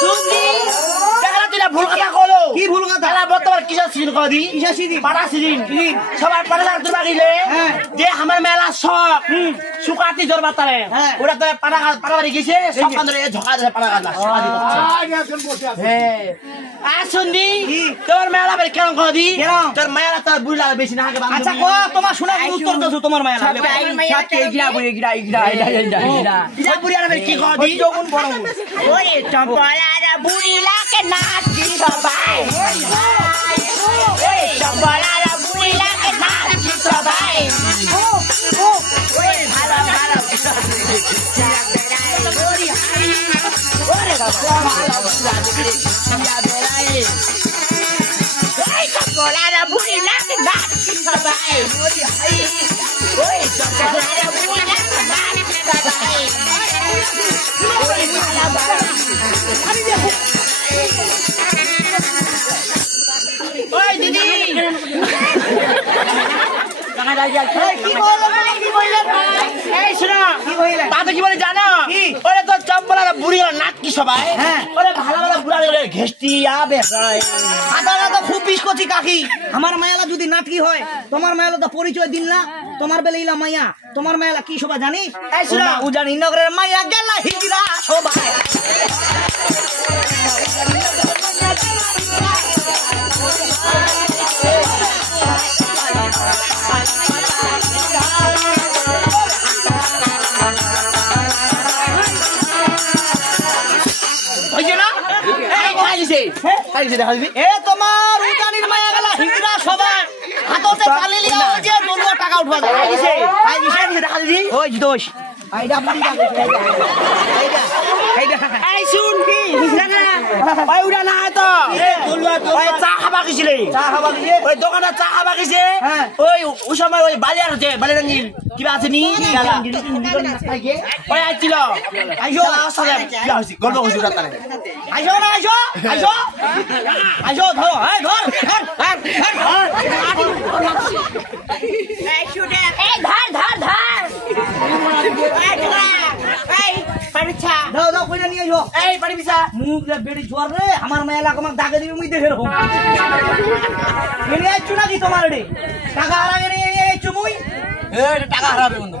শুনলি দেখা তুই না ভুল কথা কলো কি ভুল কথা তারা বর্তমান কিসের সিজন কই দি কিসের সিজন পাড়া সিজন সবার পাড়া তুই বাগিলে যে আমার মেলা শখ সুকাতি জোর বাতারে ওরা তো পাড়া বাড়ি গেছে সব কান্দরে ঝকা ধরে পাড়া গাছ সুকাতি করছে হ্যাঁ আর শুনদি তোর মেলা বাড়ি কেন কই দি তোর মেলা তোর বুড়ি লাগে বেশি না আগে আচ্ছা কো তোমার শোনা উত্তর দাও তোমার মেলা সাথে এগিরা বুড়ি এগিরা এটা বুড়ি আর কি কই দি যখন বড় ওই চম্পলার বুড়ি লাগে নাচি সবাই ওই চম্পলার বুড়ি লাগে নাচি সবাই ওই ভালো ভালো ওরে বাবা ওই চম্পলার বুড়ি লাগে নাচি সবাই ওই চম্পলার বুড়ি লাগে নাচি সবাই ওই দিদি কি বললেন এই শোনো তাতে কি বলে জানো ওরে তো চম্পলার বুড়ি নাক কি সবাই ওরে ভালো ভালো বুড়া ঘেষ্টি আবে আদারা তো খুব পিস করছি কাকি আমার মায়ালা যদি নাটকি হয় তোমার মায়ালা তো পরিচয় দিন না তোমার বেলে ইলা মায়া তোমার মায়ালা কি সবাই জানিস এই শোনো উজানি নগরের মায়া গেলা হিজরা সবাই তোমার উজানির মায়া গেলা হিজরা সবাই হাততে কালি লিয়া যে দলুয়া টাকা উঠবা ওই দোষ আইডা বুড়ি এই শুন কি বুঝলা না ওই উড়া না তো ওই চা খাবা গেছিলে ওই দোকানে চা খাবা গেছে ওই ওই সময় ওই বালিয়ার হচ্ছে বালিয়ার নীল কিবা আছে নি ওই আইছিল আইসো আসলে কি হইছে গল্প হইছে ওটা তারে আইসো না আইসো আইসো আইসো ধরো এই ধর এই শুটে এই ধর ধর ধর এই পরিচ্ছা দাও দাও কইনা নিয়ে এসো এই পরিচ্ছা মুখ রে বেড়ি জোর রে আমার মায়া লাগা আমাকে দাগে দিবি মুই দেখে রকম এনে আইছু নাকি তোমার রে টাকা হারাবে রে আইছু মুই টাকা হারাবে বন্ধু